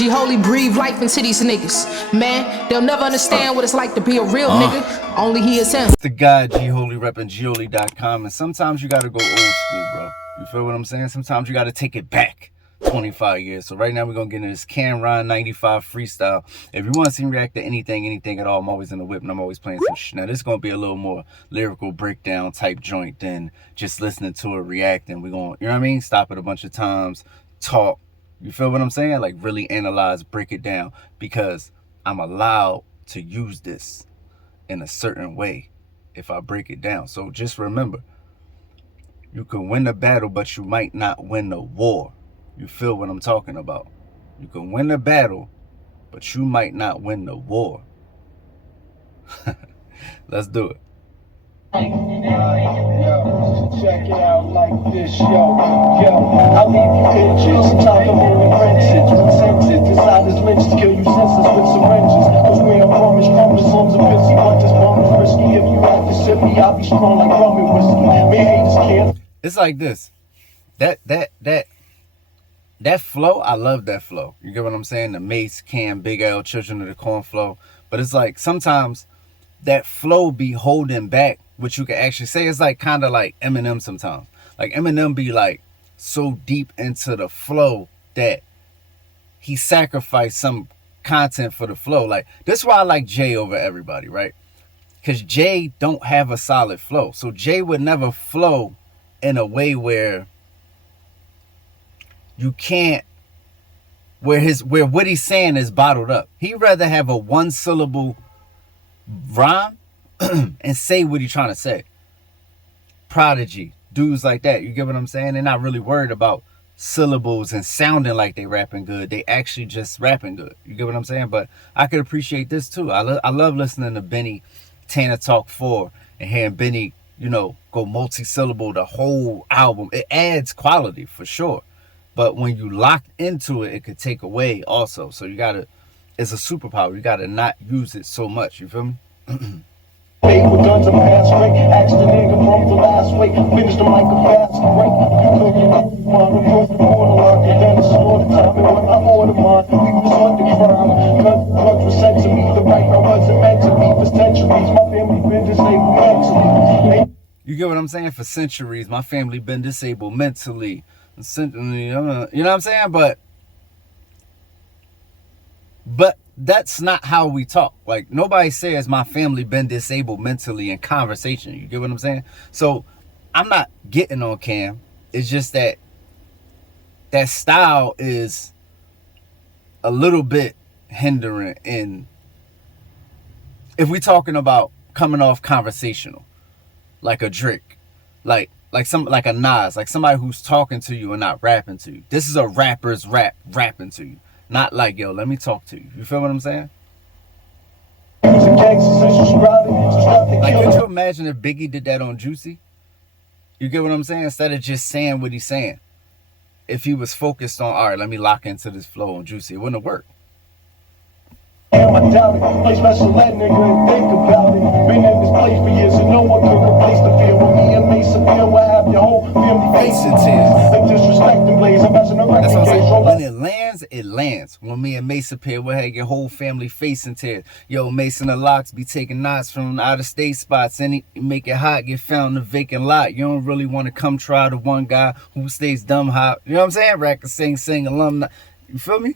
G-Holy breathe life into these niggas. Man, they'll never understand what it's like to be a real nigga. Only he is him. It's the guy G-Holy repping G-Holy.com, and sometimes you gotta go old school, bro. You feel what I'm saying? Sometimes you gotta take it back 25 years. So right now we're gonna get into this Camron 95 freestyle. If you want to see me react to anything at all, I'm always in the whip and I'm always playing some shit. Now this is gonna be a little more lyrical breakdown type joint than just listening to it, reacting. We're gonna, you know what I mean? Stop it a bunch of times, talk. You feel what I'm saying? Like really analyze, break it down, because I'm allowed to use this in a certain way if I break it down. So just remember, you can win the battle, but you might not win the war. You feel what I'm talking about? You can win the battle, but you might not win the war. Let's do it. Check it out like this, yo. I'll leave you inches, time to hold the wrenches, consented, decide this lynch to kill you senseless with syringes. Cause we are chromosomes of busy, but this bomb is risky. If you have to sip me, I'll be strong like rum and whiskey. Man, haters can't. It's like this. That flow, I love that flow. You get what I'm saying? The Mace, Cam, Big L, Children of the Corn flow. But it's like sometimes that flow be holding back what you can actually say. It's like kind of like Eminem sometimes. Like Eminem be like so deep into the flow that he sacrificed some content for the flow. Like this is why I like Jay over everybody, right? Because Jay don't have a solid flow. So Jay would never flow in a way where you can't, where what he's saying is bottled up. He'd rather have a one syllable rhyme and say what he's trying to say. Prodigy, dudes like that, you get what I'm saying? They're not really worried about syllables and sounding like they rapping good. They actually just rapping good. You get what I'm saying? But I could appreciate this too. I love listening to Benny Tanner Talk 4 and hearing Benny, you know, go multi-syllable the whole album. It adds quality for sure. But when you lock into it, it could take away also. So you gotta, it's a superpower. You gotta not use it so much. You feel me? With guns and pass straight, ask the nigga from the last way, finish the mic a fast break. You cooking up one, across the borderline, and then it's all the time. And when I order mine, we resort to crime. Drugs were sent to me, the right now wasn't meant to be for centuries. My family been disabled mentally. You get what I'm saying? For centuries, my family been disabled mentally. You know what I'm saying? But that's not how we talk. Like nobody says my family been disabled mentally in conversation. You get what I'm saying? So I'm not getting on Cam. It's just that style is a little bit hindering in, if we talking about coming off conversational, like a Drake, like a Nas, like somebody who's talking to you and not rapping to you. This is a rapper's rapping to you. Not like, yo, let me talk to you. You feel what I'm saying? Like, could you imagine if Biggie did that on Juicy? You get what I'm saying? Instead of just saying what he's saying. If he was focused on, all right, let me lock into this flow on Juicy, it wouldn't have worked. Damn, I doubt it. Play special ed, nigga, and think about it. Been in this place for years, and no one could replace the feel. When me and Mace appear, we'll have your whole family facing tears. The disrespect and blaze, I'm messing around. That's what I'm saying. When it lands, it lands. When me and Mace appear, we'll have your whole family facing tears. Yo, Mace and the Locks be taking knots from out-of-state spots. And he make it hot, get found in a vacant lot. You don't really want to come try the one guy who stays dumb hot. You know what I'm saying? Rack sing alumni. You feel me?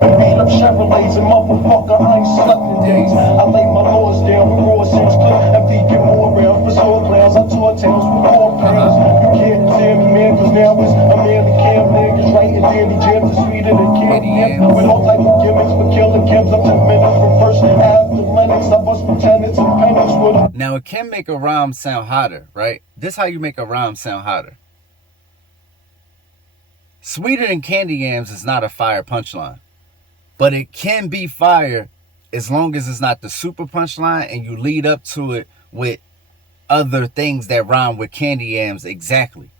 Beat up Chevrolets and motherfucker, I ain't slept in days. I lay my laws down with raw 6 clip. Empty get more around for soul clowns. I tore tales with 4 pounds. You can't stand me, man, cause now it's a manly cam niggas writing dandy jams is sweeter than candy. With all type of gimmicks for killing Kims up to minutes from first after Lennox. I bust lieutenants and pennies with them. Now it can make a rhyme sound hotter, right? This is how you make a rhyme sound hotter. Sweeter than candy yams is not a fire punchline. But it can be fire as long as it's not the super punchline and you lead up to it with other things that rhyme with candy yams exactly.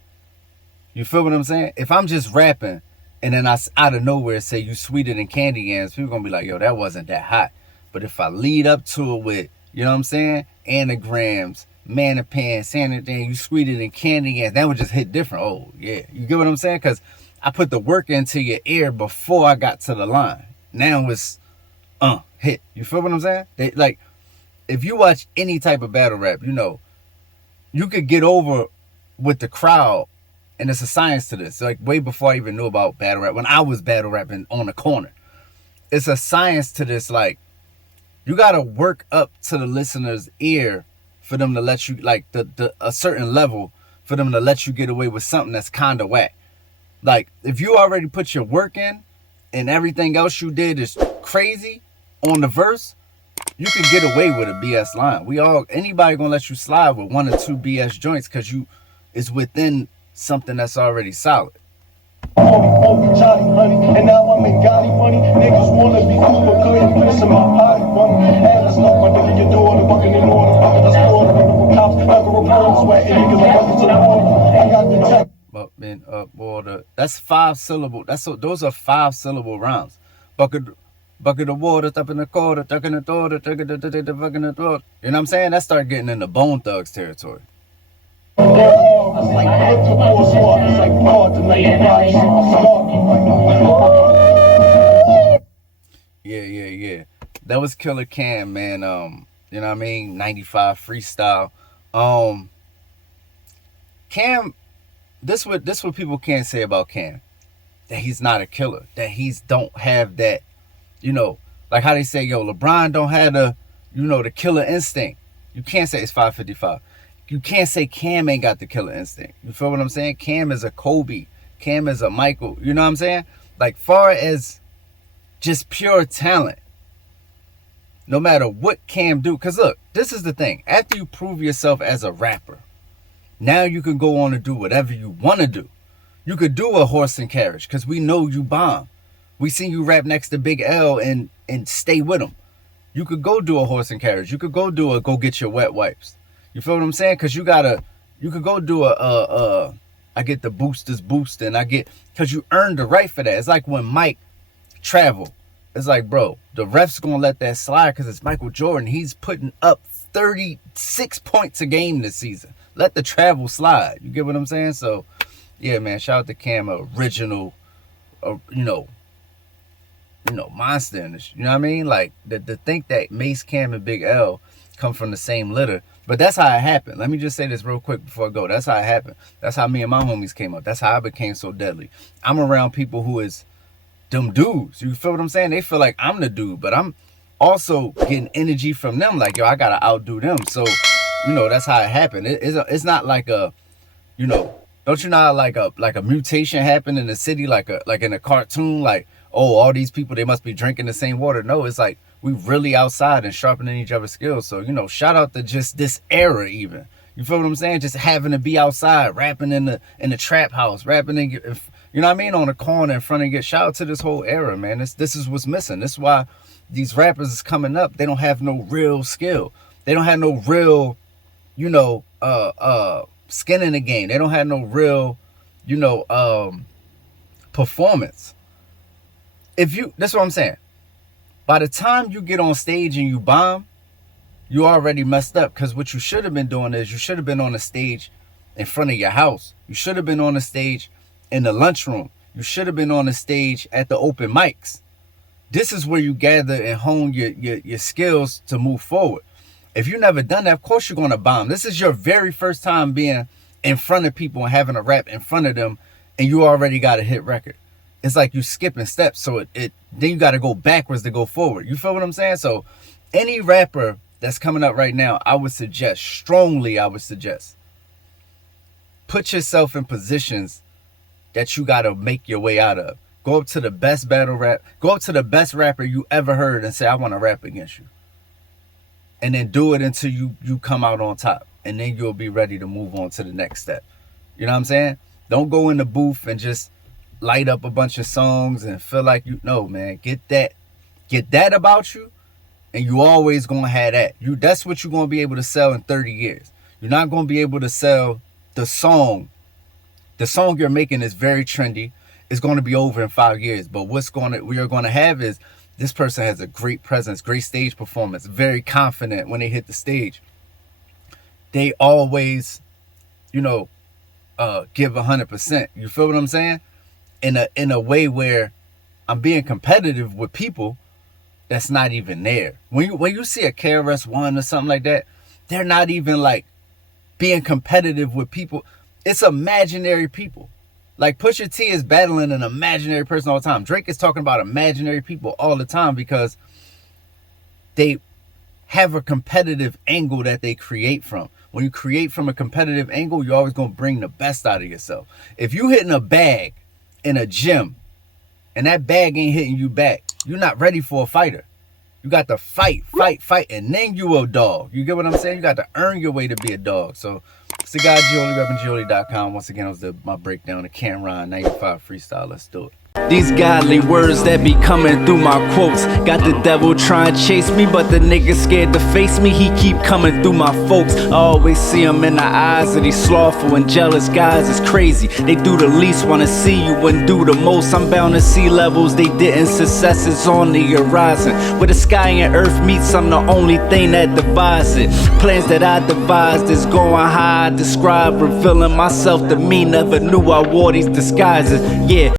You feel what I'm saying? If I'm just rapping and then I out of nowhere say you sweeter than candy yams, people gonna be like, yo, that wasn't that hot. But if I lead up to it with, you know what I'm saying, anagrams, manipan, sanity, you sweeter than candy yams, that would just hit different. Oh, yeah. You get what I'm saying? Because I put the work into your ear before I got to the line. now it's hit. You feel what I'm saying? They, like, if you watch any type of battle rap, you know, you could get over with the crowd, and it's a science to this. Like, way before I even knew about battle rap, when I was battle rapping on the corner, it's a science to this. Like, you gotta work up to the listener's ear for them to let you, like, a certain level for them to let you get away with something that's kind of whack. Like, if you already put your work in and everything else you did is crazy on the verse, you can get away with a BS line. Anybody gonna let you slide with 1 or 2 BS joints because it's within something that's already solid. Johnny honey, and now I'm in Gotti money. Niggas wanna be cool, but couldn't listen my body money. And it's not my nigga, your daughter, fucking in order, fucking the store, the cops, like a report, sweating niggas, I'm fucking to the water. I got the tech. Up in water. That's 5 syllable. Those are 5 syllable rhymes. Bucket of water, up in the quarter, tuck in the door, tuck in the fucking the door. You know what I'm saying? That start getting into Bone Thugs territory. It's like smart. It's like hard to make it right. Yeah. That was Killer Cam, man. You know what I mean? 95 freestyle. Cam, this what people can't say about Cam. That he's not a killer. That he's don't have that, you know, like how they say, yo, LeBron don't have the, you know, the killer instinct. You can't say it's 555. You can't say Cam ain't got the killer instinct. You feel what I'm saying? Cam is a Kobe. Cam is a Michael. You know what I'm saying? Like, far as just pure talent, no matter what Cam do. Because look, this is the thing. After you prove yourself as a rapper, now you can go on and do whatever you want to do. You could do a horse and carriage because we know you bomb. We seen you rap next to Big L and stay with him. You could go do a horse and carriage. You could go do a go get your wet wipes. You feel what I'm saying? Because you could go do I get the boosters boosting. Because you earned the right for that. It's like when Mike travel. It's like, bro, the ref's going to let that slide because it's Michael Jordan. He's putting up 36 points a game this season. Let the travel slide. You get what I'm saying? So, yeah, man, shout out to Cam, original, monster in this. You know what I mean? Like, to think that Mace, Cam, and Big L come from the same litter. But that's how it happened. Let me just say this real quick before I go. That's how it happened. That's how me and my homies came up. That's how I became so deadly. I'm around people who is them dudes. You feel what I'm saying? They feel like I'm the dude, but I'm also getting energy from them. Like, yo, I gotta outdo them. So, you know, that's how it happened. It's not like a, you know, don't you know how like a mutation happened in the city, like in a cartoon, like, oh, all these people, they must be drinking the same water. No, it's like we really outside and sharpening each other's skills. So, you know, shout out to just this era even. You feel what I'm saying? Just having to be outside, rapping in the trap house, rapping in, you know what I mean, on the corner in front of you. Shout out to this whole era, man. This is what's missing. This is why these rappers is coming up. They don't have no real skill. They don't have no real, you know, skin in the game. They don't have no real, you know, performance. That's what I'm saying. By the time you get on stage and you bomb, you already messed up. Because what you should have been doing is you should have been on a stage in front of your house. You should have been on a stage in the lunchroom. You should have been on a stage at the open mics. This is where you gather and hone your skills to move forward. If you never done that, of course you're going to bomb. This is your very first time being in front of people and having a rap in front of them, and you already got a hit record. It's like you skipping steps, so then you got to go backwards to go forward. You feel what I'm saying? So any rapper that's coming up right now, I would suggest, put yourself in positions that you got to make your way out of. Go up to the best go up to the best rapper you ever heard and say, I want to rap against you. And then do it until you come out on top. And then you'll be ready to move on to the next step. You know what I'm saying? Don't go in the booth and just light up a bunch of songs and feel like you know, man. Get that about you, and you always gonna have that. That's what you're gonna be able to sell in 30 years. You're not gonna be able to sell the song. The song you're making is very trendy. It's gonna be over in 5 years. But we are gonna have is this person has a great presence, great stage performance, very confident when they hit the stage. They always, you know, give 100%. You feel what I'm saying? In a way where I'm being competitive with people that's not even there. When you see a KRS-One or something like that, they're not even like being competitive with people. It's imaginary people. Like Pusha T is battling an imaginary person all the time. Drake is talking about imaginary people all the time because they have a competitive angle that they create from. When you create from a competitive angle, you're always going to bring the best out of yourself. If you hitting a bag in a gym and that bag ain't hitting you back, you're not ready for a fighter. You got to fight, and then you a dog. You get what I'm saying? You got to earn your way to be a dog. So it's the guy Gioli, repping Gioli.com. Once again, it was my breakdown of Camron 95 Freestyle. Let's do it. These godly words that be coming through my quotes. Got the devil trying to chase me, but the nigga scared to face me. He keep coming through my folks. I always see him in the eyes of these slothful and jealous guys. It's crazy. They do the least, wanna see you and do the most. I'm bound to see levels they didn't. Success is on the horizon. Where the sky and earth meets, I'm the only thing that divides it. Plans that I devised is going high. I describe revealing myself to me. Never knew I wore these disguises. Yeah.